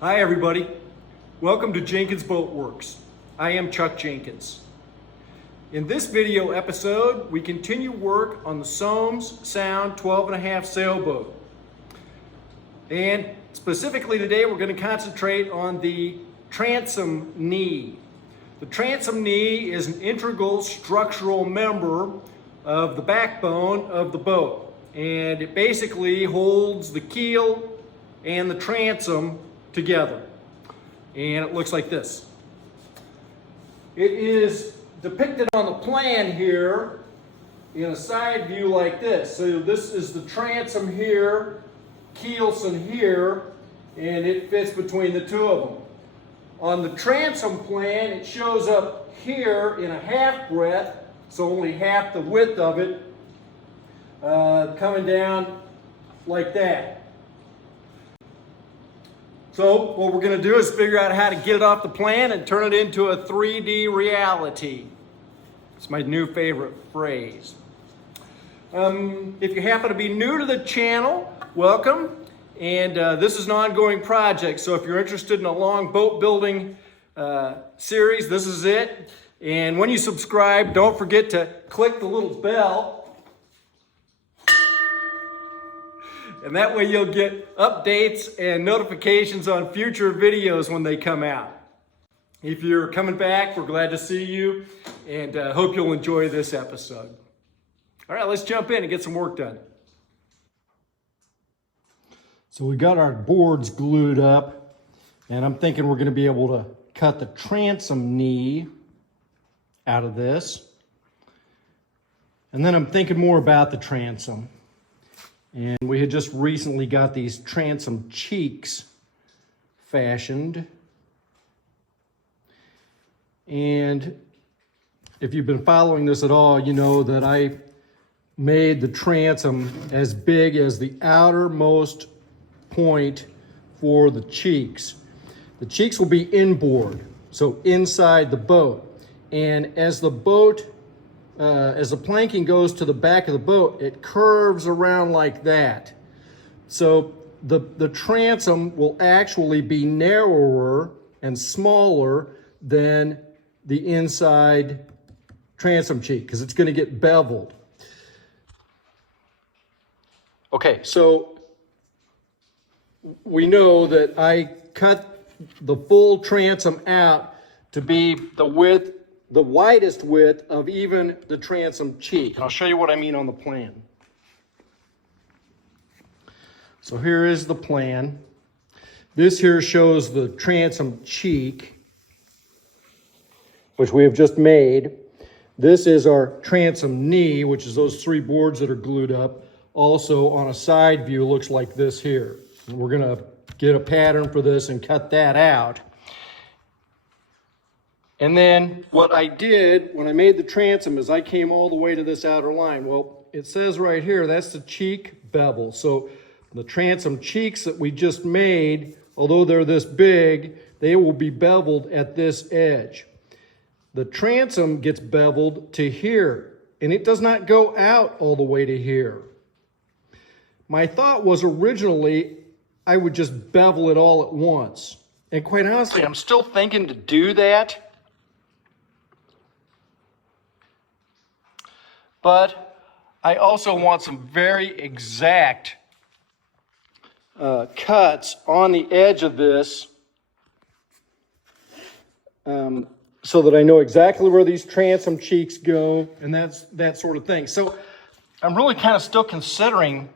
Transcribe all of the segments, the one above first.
Hi everybody, welcome to Jenkins Boat Works. I am Chuck Jenkins. In this video episode, we continue work on the Soames Sound 12.5 sailboat. And specifically today, we're going to concentrate on the transom knee. The transom knee is an integral structural member of the backbone of the boat. And it basically holds the keel and the transom together. And it looks like this. It is depicted on the plan here in a side view like this. So this is the transom here, keelson here, and it fits between the two of them. On the transom plan, it shows up here in a half breadth, so only half the width of it, coming down like that. So what we're going to do is figure out how to get it off the plan and turn it into a 3D reality. It's my new favorite phrase. If you happen to be new to the channel, welcome. And this is an ongoing project, so if you're interested in a long boat building series, this is it. And when you subscribe, don't forget to click the little bell. And that way you'll get updates and notifications on future videos when they come out. If you're coming back, we're glad to see you and hope you'll enjoy this episode. All right, let's jump in and get some work done. So we got our boards glued up, and I'm thinking we're going to be able to cut the transom knee out of this. And then I'm thinking more about the transom. And we had just recently got these transom cheeks fashioned. And if you've been following this at all, you know that I made the transom as big as the outermost point for the cheeks. The cheeks will be inboard, so inside the boat. And as the boat as the planking goes to the back of the boat, it curves around like that. So the transom will actually be narrower and smaller than the inside transom cheek because it's going to get beveled. Okay, so we know that I cut the full transom out to be the widest width of even the transom cheek. And I'll show you what I mean on the plan. So here is the plan. This here shows the transom cheek, which we have just made. This is our transom knee, which is those three boards that are glued up. Also on a side view looks like this here. And we're gonna get a pattern for this and cut that out. And then what I did when I made the transom is I came all the way to this outer line. Well, it says right here, that's the cheek bevel. So the transom cheeks that we just made, although they're this big, they will be beveled at this edge. The transom gets beveled to here, and it does not go out all the way to here. My thought was originally I would just bevel it all at once. And quite honestly, I'm still thinking to do that. But I also want some very exact cuts on the edge of this so that I know exactly where these transom cheeks go and that sort of thing. So I'm really kind of still considering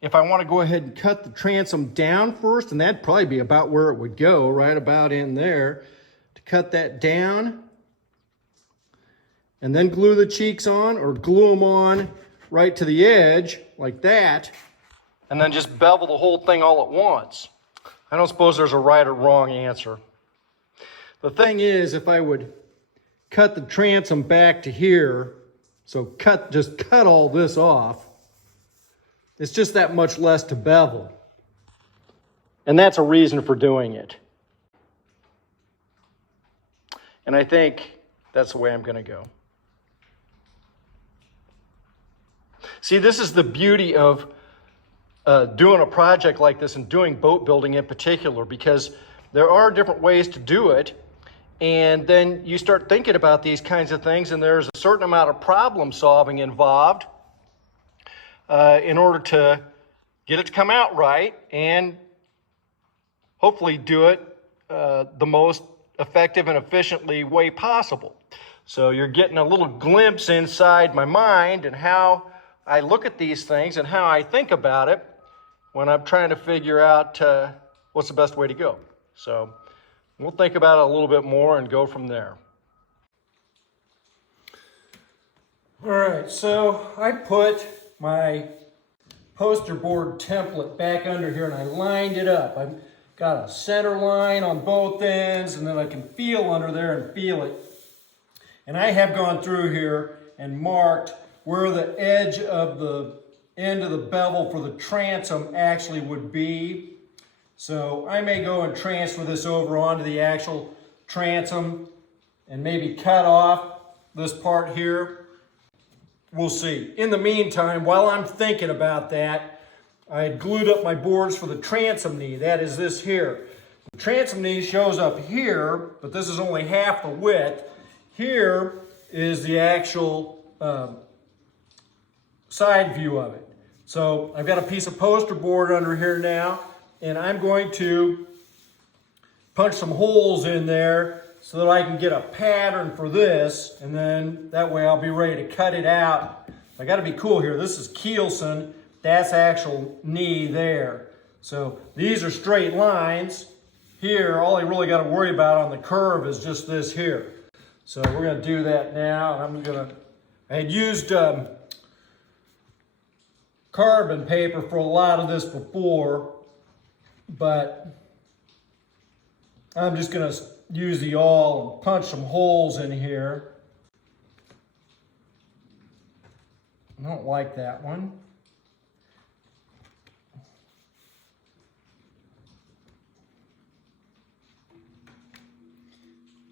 if I want to go ahead and cut the transom down first, and that'd probably be about where it would go, right about in there, to cut that down. And then glue the cheeks on, or glue them on right to the edge, like that, and then just bevel the whole thing all at once. I don't suppose there's a right or wrong answer. The thing is, if I would cut the transom back to here, so just cut all this off, it's just that much less to bevel. And that's a reason for doing it. And I think that's the way I'm going to go. See, this is the beauty of doing a project like this and doing boat building in particular, because there are different ways to do it. And then you start thinking about these kinds of things, and there's a certain amount of problem solving involved in order to get it to come out right and hopefully do it the most effective and efficiently way possible. So you're getting a little glimpse inside my mind and how I look at these things and how I think about it when I'm trying to figure out what's the best way to go. So we'll think about it a little bit more and go from there. All right, so I put my poster board template back under here and I lined it up. I've got a center line on both ends, and then I can feel under there and feel it. And I have gone through here and marked where the edge of the end of the bevel for the transom actually would be. So I may go and transfer this over onto the actual transom and maybe cut off this part here. We'll see. In the meantime, while I'm thinking about that, I had glued up my boards for the transom knee. That is this here. The transom knee shows up here, but this is only half the width. Here is the actual side view of it. So I've got a piece of poster board under here now, and I'm going to punch some holes in there so that I can get a pattern for this, and then that way I'll be ready to cut it out. I got to be cool here. This is Keelson. That's actual knee there. So these are straight lines. Here, all I really got to worry about on the curve is just this here. So we're going to do that now. I had used carbon paper for a lot of this before, but I'm just going to use the awl and punch some holes in here. I don't like that one.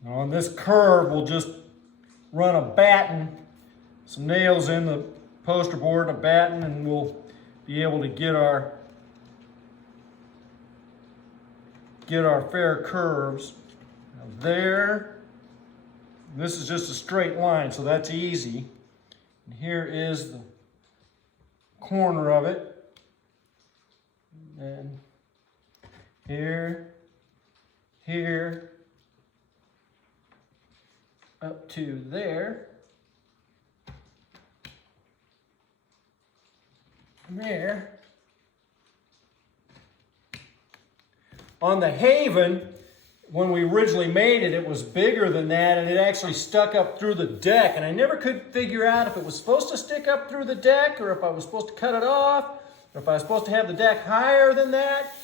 Now on this curve, we'll just run a batten, some nails in the poster board and a batten, and we'll be able to get our fair curves. Now there, this is just a straight line, so that's easy. And here is the corner of it. And here, here, up to there. There. On the Haven, when we originally made it, it was bigger than that, and it actually stuck up through the deck. And I never could figure out if it was supposed to stick up through the deck, or if I was supposed to cut it off, or if I was supposed to have the deck higher than that.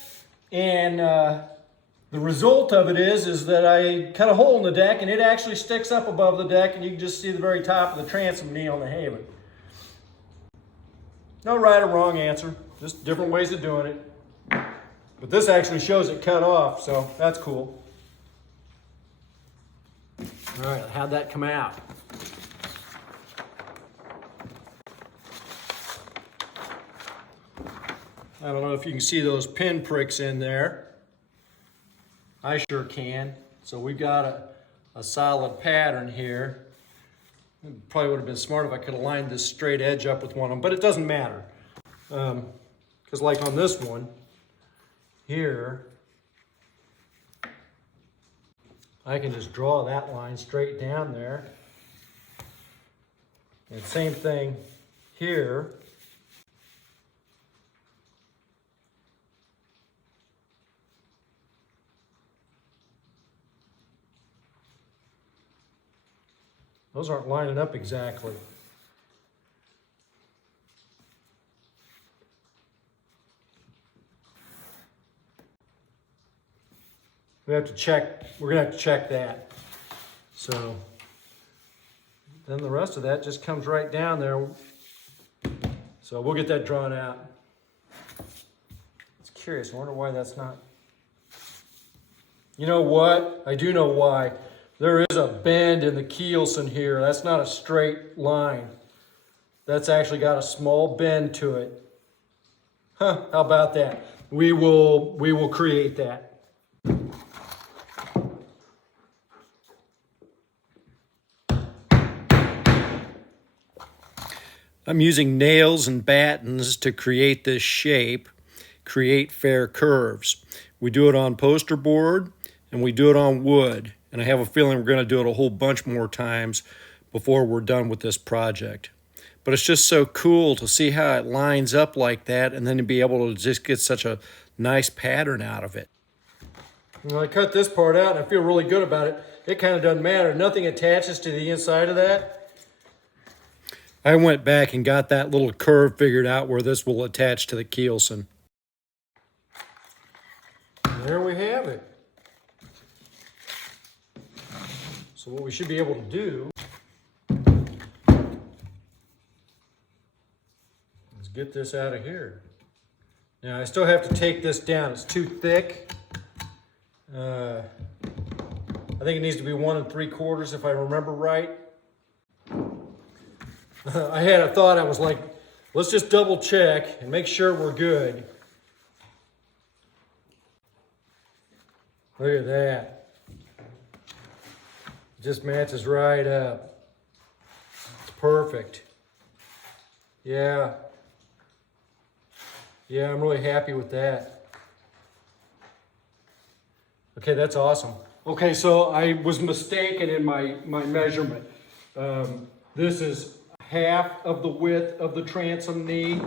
And the result of it is that I cut a hole in the deck, and it actually sticks up above the deck, and you can just see the very top of the transom knee on the Haven. No right or wrong answer, just different ways of doing it. But this actually shows it cut off, so that's cool. All right, how'd that come out? I don't know if you can see those pin pricks in there. I sure can. So we've got a solid pattern here. It probably would have been smart if I could have lined this straight edge up with one of them, but it doesn't matter. Because like on this one, here, I can just draw that line straight down there. And same thing here. Those aren't lining up exactly. We have to check, we're gonna have to check that. So then the rest of that just comes right down there. So we'll get that drawn out. It's curious, I wonder why that's not. You know what? I do know why. There is a bend in the Keelson here. That's not a straight line. That's actually got a small bend to it. Huh, how about that? We will create that. I'm using nails and battens to create this shape, create fair curves. We do it on poster board and we do it on wood. And I have a feeling we're going to do it a whole bunch more times before we're done with this project. But it's just so cool to see how it lines up like that and then to be able to just get such a nice pattern out of it. Well, I cut this part out and I feel really good about it. It kind of doesn't matter. Nothing attaches to the inside of that. I went back and got that little curve figured out where this will attach to the keelson. And there we have it. So what we should be able to do is get this out of here. Now I still have to take this down. It's too thick. I think it needs to be 1 3/4 if I remember right. I had a thought, I was like, let's just double check and make sure we're good. Look at that. It just matches right up. It's perfect. Yeah. Yeah, I'm really happy with that. Okay, that's awesome. Okay, so I was mistaken in my measurement. This is half of the width of the transom knee.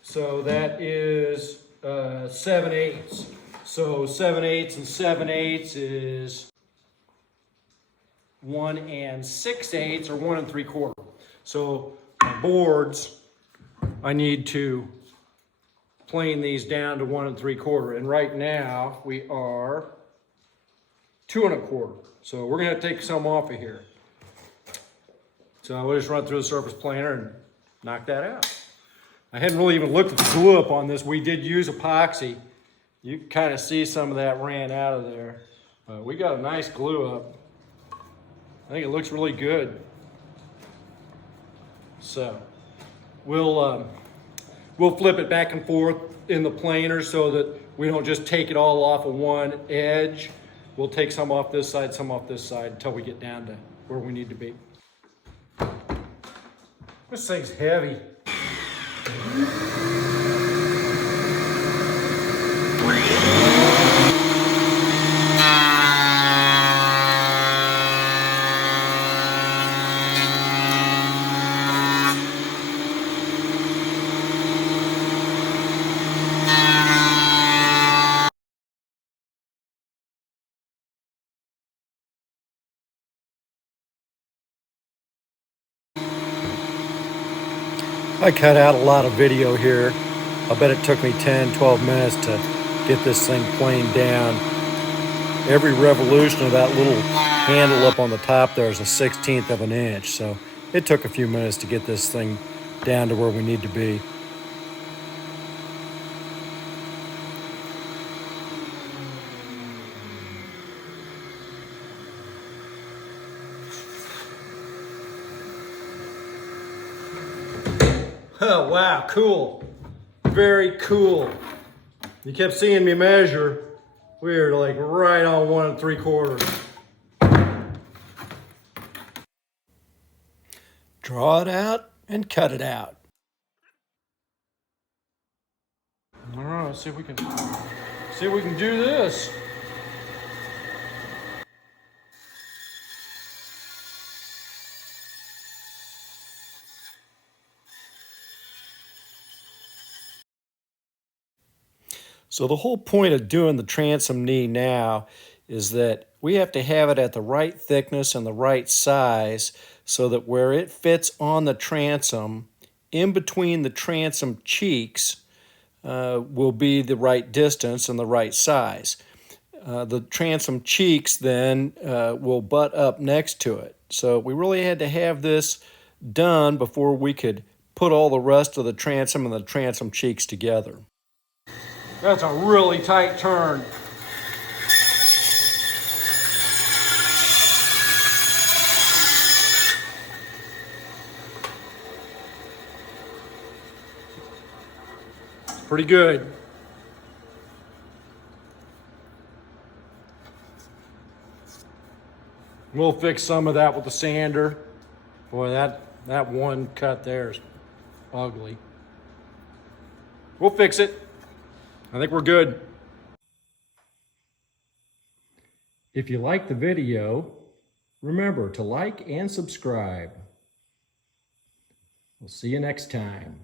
So that is 7/8. So 7/8 and 7/8 is 1 6/8 or 1 3/4. So my boards, I need to plane these down to 1 3/4. And right now we are 2 1/4. So we're gonna take some off of here. So we'll just run through the surface planer and knock that out. I hadn't really even looked at the glue up on this. We did use epoxy. You can kind of see some of that ran out of there. We got a nice glue up. I think it looks really good. So we'll flip it back and forth in the planer so that we don't just take it all off of one edge. We'll take some off this side, some off this side until we get down to where we need to be. This thing's heavy. I cut out a lot of video here. I bet it took me 10, 12 minutes to get this thing planed down. Every revolution of that little handle up on the top there is a 1/16 of an inch. So it took a few minutes to get this thing down to where we need to be. Oh, wow, cool. Very cool. You kept seeing me measure. We were like right on 1 3/4. Draw it out and cut it out. All right, let's see if we can do this. So the whole point of doing the transom knee now is that we have to have it at the right thickness and the right size so that where it fits on the transom, in between the transom cheeks, will be the right distance and the right size. The transom cheeks then will butt up next to it. So we really had to have this done before we could put all the rest of the transom and the transom cheeks together. That's a really tight turn. pretty good. We'll fix some of that with the sander. Boy, that one cut there is ugly. We'll fix it. I think we're good. If you like the video, remember to like and subscribe. We'll see you next time.